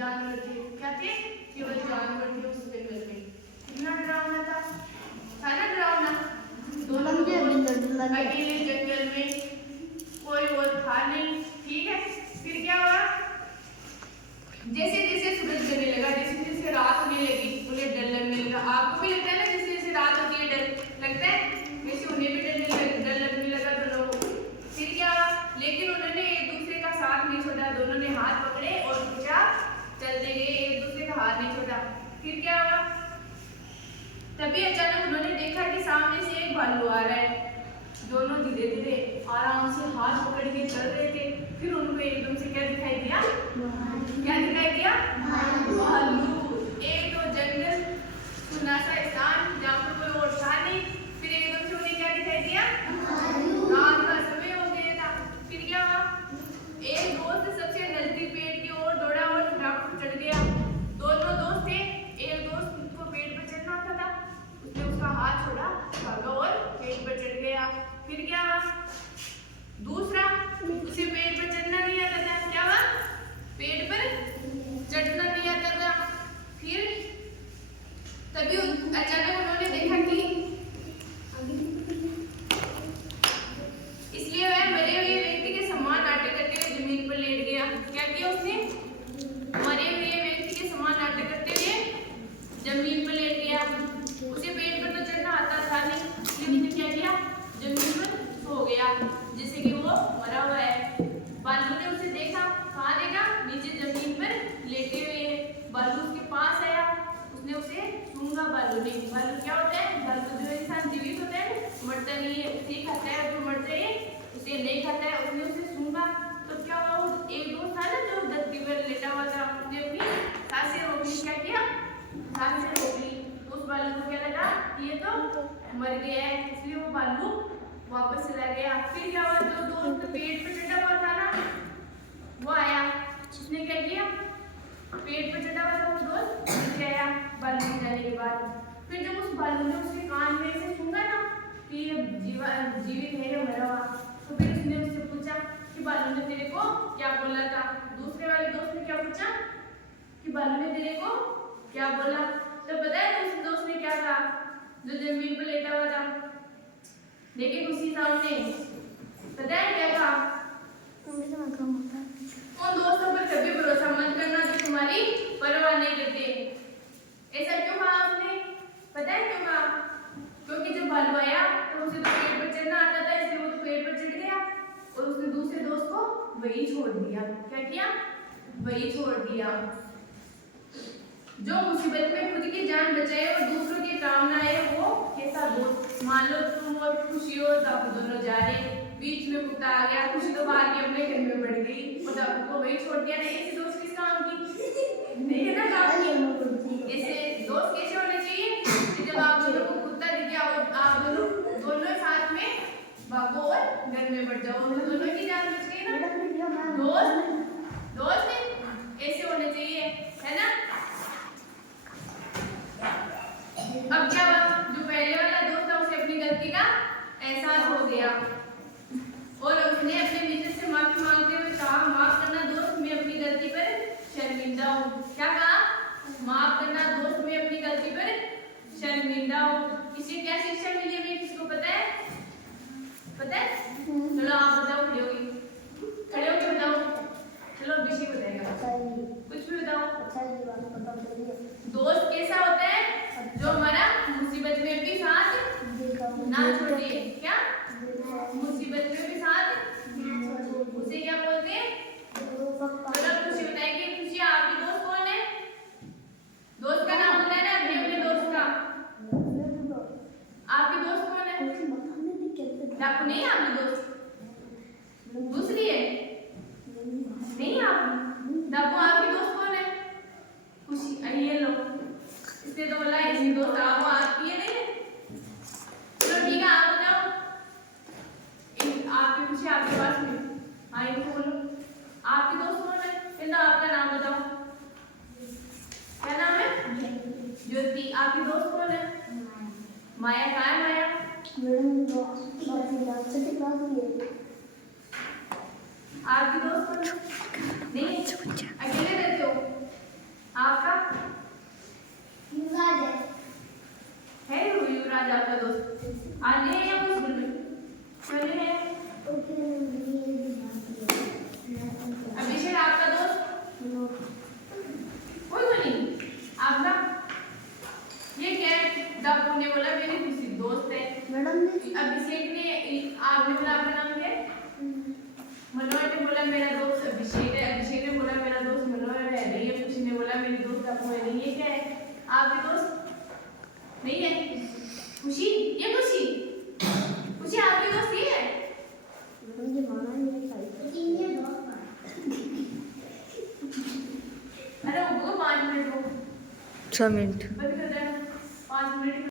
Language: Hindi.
जानवर थे। क्या थे? केवल जानवर थे उस जंगल में। कितना डरावना था ना डरावना। दोनों अकेले जंगल में, कोई और था नहीं। ठीक है, फिर क्या हुआ? जैसे जैसे सूरज ढलने लगा, जैसे जैसे रात होने लगी, उन्हें डर लगने लगा। आपको भी लगता है ना, जैसे जैसे रात होती है डर लगता है, वैसे उन्हें भी डर लगने लगा दोनों को। फिर क्या हुआ? लेकिन उन्होंने एक दूसरे का साथ नहीं छोड़ा, दोनों ने हाथ पकड़े और चुपचाप चलते गए, एक दूसरे का हाथ नहीं छोड़ा। फिर क्या हुआ? तभी अचानक उन्होंने देखा कि सामने से एक भालू आ रहा है। दोनों धीरे धीरे आराम से हाथ पकड़ के चल रहे थे। फिर उनको एकदम से क्या दिखाई दिया? क्या दिखाई दिया? भालू। एक तो जंगल, सुना सा स्थान जहाँ पर कोई और था नहीं, फिर एकदम से उन्हें क्या दिखाई दिया? रात का समय हो गया था। फिर क्या हुआ? एक दोस्त सबसे नजदीक पेड़ की ओर दौड़ा और फटाफट चढ़ गया। दोनों दोस्त थे, एक दोस्त को पेड़ पर चढ़ना आता था, उसने उसका हाथ छोड़ा, भागा और पेड़ पर चढ़ गया। फिर क्या हुआ? दूसरा, उसे पेड़ पर चढ़ना नहीं आता था। क्या हुआ? पेड़ पर चढ़ना नहीं आता था। फिर तभी अचानक उन्होंने देखा कि इसलिए वह मरे हुए व्यक्ति के समान नाटक करते हुए जमीन पर लेट गया। क्या किया उसने? मरे हुए व्यक्ति के समान नाटक करते हुए जमीन पर लेट गया। उसे पेड़ पर तो चढ़ना आता था नहीं, इसलिए उसने क्या किया? जमीन पर सो गया, जैसे कि वो मरा हुआ है। भालू ने उसे देखा, कहाँ देखा? नीचे जमीन पर लेटे हुए है। भालू उसके पास आया, उसने उसे सूंघा। भालू ने, भालू क्या होता है? भालू जो इंसान जीवित होता है, मरता नहीं है, उसे ही खाता है, और जो मरते हैं उसे नहीं खाता है। उसने उसे सूंघा तो क्या हुआ? वो एक दोस्त था ना जो धरती पर लेटा हुआ था, उसने अपनी सांसें रोक ली। क्या किया? सांसें रोक ली। उस भालू को क्या लगा कि ये तो मर गया है, इसलिए वो भालू वापस चला गया। फिर क्या हुआ? जो दोस्त पेड़ पे चढ़ा हुआ था ना, वो आया। उसने क्या किया? पेड़ पे चढ़ा हुआ था वो दोस्त नीचे आया भालू के जाने के बाद। फिर जब उस भालू ने उसके कान में से सुना ना कि ये जीवित है या मरा हुआ, तो फिर उसने उससे पूछा कि भालू ने तेरे को क्या बोला था? दूसरे वाले दोस्त ने क्या पूछा कि भालू ने तेरे को क्या बोला? तो पता है दूसरे दोस्त ने क्या कहा? जो जमीन पर लेटा हुआ था, लेकिन उसी सामने पता है क्या कहा? उन दोस्तों पर कभी भरोसा मत करना जो तुम्हारी परवाह नहीं करते। ऐसा क्यों कहा उसने? पता है क्यों कहा? क्योंकि जब भालू आया तो उसे तो पेड़ पर चढ़ना आता था, इसलिए वो तो पेड़ पर चढ़ गया और उसने दूसरे दोस्त को वही छोड़ दिया। क्या किया? वही छोड़ दिया। जो मुसीबत में खुद की जान बचाए और दूसरों के काम ना आए, वो कैसा दोस्त? मान लो तुम और खुशी हो, तब दोनों जा रहे, बीच में कुत्ता आ गया, खुशी तो भाग के अपने घर में बढ़ गई और तब को वही छोड़ दिया। नहीं, ऐसे दोस्त किस काम की? नहीं है ना काम की। ऐसे दोस्त कैसे होने चाहिए कि जब आप दोनों को कुत्ता दिख गया और आप दोनों साथ में भागो और घर में बढ़ जाओ, तो दोनों की जान बच गई ना। दोस्त ऐसे होने चाहिए, है ना? अब क्या हुआ? जो पहले वाला दोस्त था उसे अपनी गलती का एहसास हो गया और उसने अपने मित्र से माफी मांगते हुए कहा, माफ करना दोस्त, मैं अपनी गलती पर शर्मिंदा हूँ। क्या कहा? माफ करना दोस्त, मैं अपनी गलती पर शर्मिंदा हूँ। इससे क्या शिक्षा मिली हमें? किसको पता है? पता है? चलो आप बताओ, खड़े होके बताओ। चलो विषय बताएगा, कुछ भी बताओ। दोस्त कैसा होता है? जो हमारा मुसीबत में भी साथ ना छोड़े। क्या? मुसीबत में भी साथ, उसे क्या बोलते हैं? चलो खुशी बताएगी। खुशी, आपकी दोस्त कौन है? दोस्त का नाम बताया ना अपने अपने दोस्त का। आपकी दोस्त कौन है? डाकू नहीं है आपकी दोस्त? दूसरी है? नहीं आप डाकू। आपकी दोस्त कौन है? खुशी। ये लो, इसने तो बोला इसकी दोस्त आप, आपकी है नहीं? चलो ठीक है, आप बताओ। आपकी खुशी आपके पास में, हाँ इनको बोलो। आपकी दोस्त कौन है? कहता आपका नाम बताओ। क्या नाम है? ज्योति। आपकी दोस्त कौन है? माया। कहाँ है माया? आपकी दोस्त कौन है? नहीं, अकेले रहते हो? आपने बोला आपका नाम क्या है? मनोहर ने बोला मेरा दोस्त अभिषेक है। अभिषेक ने बोला मेरा दोस्त मनोहर है। नहीं है। खुशी ने बोला मेरी दोस्त अप्पू है। नहीं, ये क्या है? आपके दोस्त नहीं है। खुशी, ये खुशी, खुशी आपके दोस्त ये है? अरे वो 5 मिनट को 6 मिनट बंद कर देना। 5 मिनट